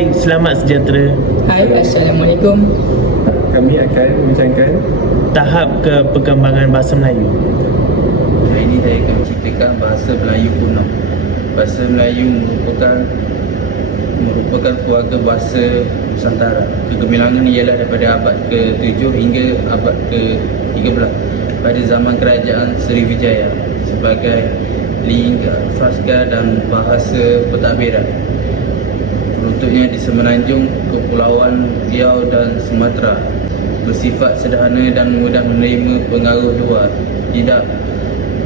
Hai, selamat sejahtera. Hai, Assalamualaikum. Kami akan membincangkan Tahap perkembangan bahasa Melayu. Hari ini saya akan menceritakan bahasa Melayu kuno. Bahasa Melayu merupakan keluarga bahasa Nusantara. Kegemilangan ialah daripada abad ke-7 hingga abad ke-13 pada zaman kerajaan Sriwijaya sebagai lingga Faskar dan bahasa pentadbiran. Peruntuknya di Semenanjung, Kepulauan Riau dan Sumatera. Bersifat sederhana dan mudah menerima pengaruh luar. Tidak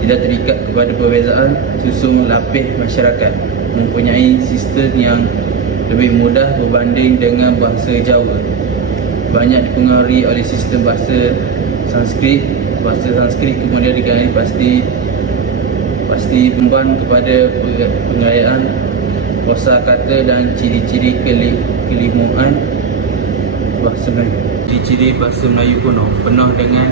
terikat kepada perbezaan susun lapis masyarakat. Mempunyai sistem yang lebih mudah berbanding dengan bahasa Jawa. Banyak dipengaruhi oleh sistem bahasa Sanskrit. Bahasa Sanskrit kemudian dikenali pasti beban kepada pengayaan kosakata dan ciri-ciri kelimuan bahasa Melayu. Ciri-ciri bahasa Melayu kuno penuh dengan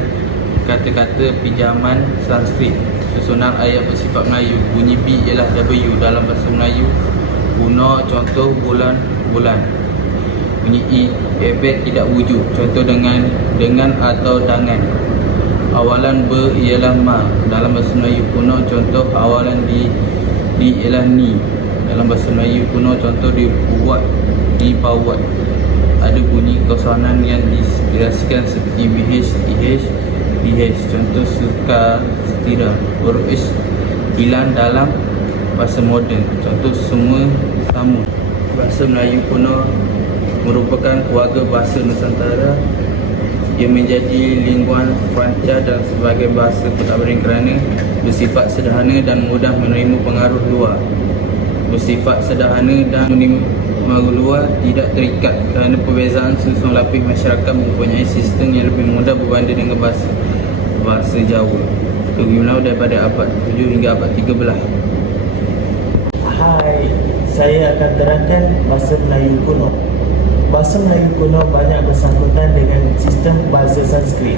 kata-kata pinjaman Sanskrit. Susunan ayat bersifat Melayu. Bunyi B ialah W dalam bahasa Melayu kuno, contoh bulan. Bunyi E, ebet tidak wujud, contoh dengan atau dangan. Awalan ber ialah ma dalam bahasa Melayu kuno, contoh awalan di ialah ni dalam bahasa Melayu kuno, contoh dibuat, dipawat. Ada bunyi kosonan yang diinspirasikan seperti BH, TH, DH, contoh suka, setira. Huruf H hilang dalam bahasa moden, contoh semua, sama. Bahasa Melayu kuno merupakan keluarga bahasa Nusantara. Ia menjadi lingkungan franca dan sebagai bahasa pentadbiran kerana bersifat sederhana dan mudah menerima pengaruh luar. Bersifat sederhana dan menerima pengaruh luar, tidak terikat kerana perbezaan susun lapis masyarakat. Mempunyai sistem yang lebih mudah berbanding dengan bahasa Jawa. Kegemilangan daripada abad 7 hingga abad 13. Hai, saya akan terangkan bahasa Melayu kuno. Bahasa Melayu kuno banyak bersangkutan dengan sistem bahasa Sanskrit.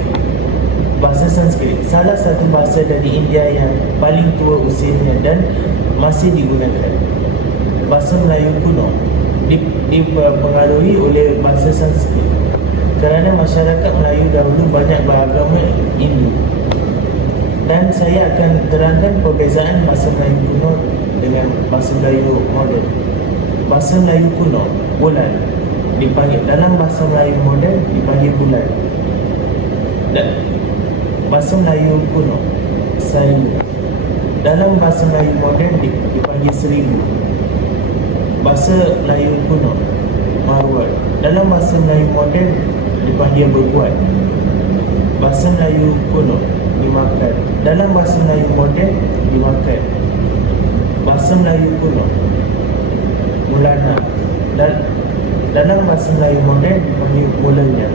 Bahasa Sanskrit salah satu bahasa dari India yang paling tua usianya dan masih digunakan. Bahasa Melayu kuno dipengaruhi oleh bahasa Sanskrit kerana masyarakat Melayu dahulu banyak beragama Hindu. Dan saya akan terangkan perbezaan bahasa Melayu kuno dengan bahasa Melayu moden. Bahasa Melayu kuno, bulan, dipanggil dalam bahasa Melayu moden dipanggil bulan. Dan bahasa Melayu kuno, seribu. Dalam bahasa Melayu moden dipanggil seribu. Bahasa Melayu kuno, maruat. Dalam bahasa Melayu moden dipanggil berbuat. Bahasa Melayu kuno, dimakan. Dalam bahasa Melayu moden dimakan. Bahasa Melayu kuno, mulana. Dan dalam bahasa Melayu moden dipanggil mulanya.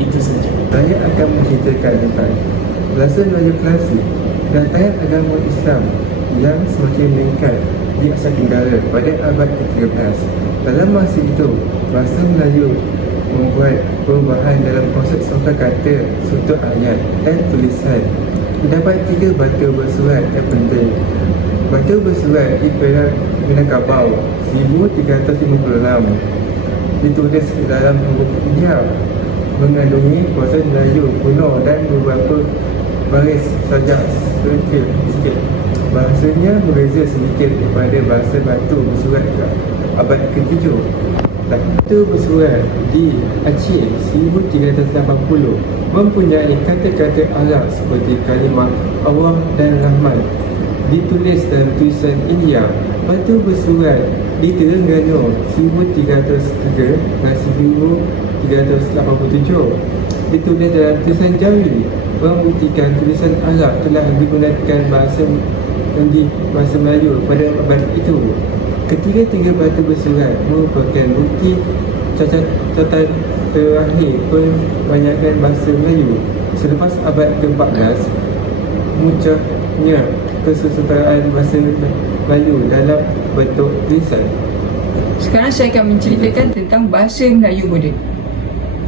Itu saja. saya akan menceritakan tentang bahasa Melayu klasik. Kedatangan agama Islam yang semakin meningkat di Asia Tenggara pada abad ke-13. Dalam masa itu, bahasa Melayu membuat perubahan dalam konsep sukan kata, sutur ayat dan tulisan. Terdapat 3 batu bersurat yang penting. Batu bersurat di Perak Minangkabau 1356 ditulis dalam huruf Hijab, mengandungi bahasa Melayu kuno dan beberapa baris sajak sikit. Bahasanya berbeza sedikit daripada bahasa batu bersurat abad ke-7. Batu bersurat di Aceh 1380 mempunyai kata-kata Arab seperti kalimah Allah dan Rahman ditulis dalam tulisan India. Batu bersurat di Terengganu 1303 dan 1387 ditulis dalam tulisan Jawi, membuktikan tulisan Arab telah digunakan bahasa Melayu pada abad itu. Ketiga-tiga batu bersurat merupakan bukti catatan terakhir perbanyakan bahasa Melayu. Selepas abad ke-14, munculnya kesusahan bahasa Melayu dalam bentuk tulisan. Sekarang saya akan menceritakan tentang bahasa Melayu moden.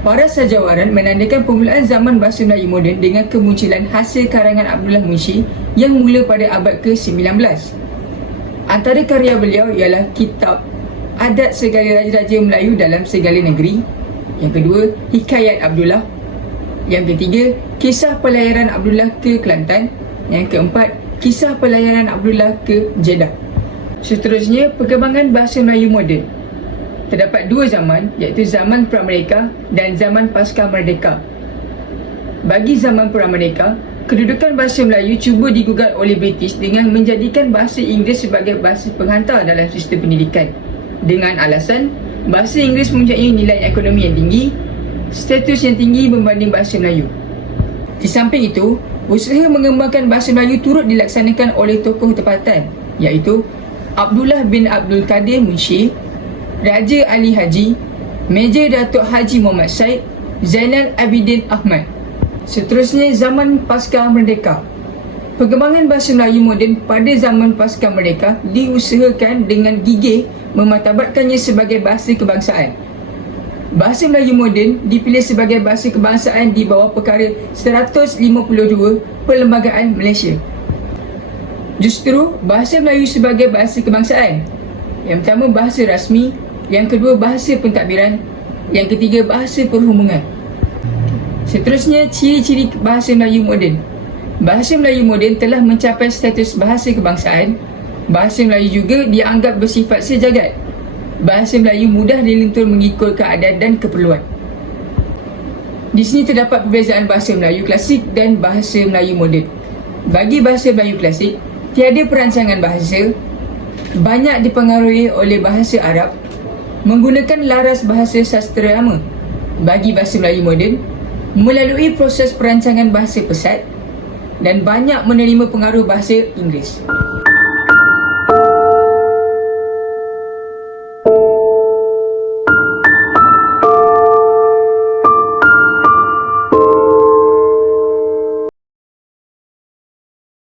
Para sajawaran menandakan permulaan zaman bahasa Melayu moden dengan kemunculan hasil karangan Abdullah Munshi yang mula pada abad ke-19. Antara karya beliau ialah kitab adat segala raja-raja Melayu dalam segala negeri. Yang kedua, Hikayat Abdullah. Yang ketiga, Kisah Pelayaran Abdullah ke Kelantan. Yang keempat, Kisah Pelayaran Abdullah ke Jeddah. Seterusnya, perkembangan bahasa Melayu moden. Terdapat dua zaman, iaitu zaman pra-merdeka dan zaman pasca merdeka. Bagi zaman pra-merdeka, kedudukan bahasa Melayu cuba digugat oleh British dengan menjadikan bahasa Inggeris sebagai bahasa penghantar dalam sistem pendidikan, dengan alasan bahasa Inggeris mempunyai nilai ekonomi yang tinggi, status yang tinggi berbanding bahasa Melayu. Di samping itu, usaha mengembangkan bahasa Melayu turut dilaksanakan oleh tokoh tempatan, iaitu Abdullah bin Abdul Kadir Munshi, Raja Ali Haji, Major Datuk Haji Muhammad Said, Zainal Abidin Ahmad. Seterusnya, zaman pasca merdeka. Perkembangan bahasa Melayu moden pada zaman pasca merdeka diusahakan dengan gigih memartabatkannya sebagai bahasa kebangsaan. Bahasa Melayu moden dipilih sebagai bahasa kebangsaan di bawah perkara 152 Perlembagaan Malaysia. Justru, bahasa Melayu sebagai bahasa kebangsaan. Yang pertama, bahasa rasmi. Yang kedua, bahasa pentadbiran. Yang ketiga, bahasa perhubungan. Seterusnya, ciri-ciri bahasa Melayu moden. Bahasa Melayu moden telah mencapai status bahasa kebangsaan. Bahasa Melayu juga dianggap bersifat sejagat. Bahasa Melayu mudah dilentur mengikut keadaan dan keperluan. Di sini terdapat perbezaan bahasa Melayu klasik dan bahasa Melayu moden. Bagi bahasa Melayu klasik, tiada perancangan bahasa, banyak dipengaruhi oleh bahasa Arab, menggunakan laras bahasa sastra lama. Bagi bahasa Melayu moden, melalui proses perancangan bahasa pesat dan banyak menerima pengaruh bahasa Inggeris.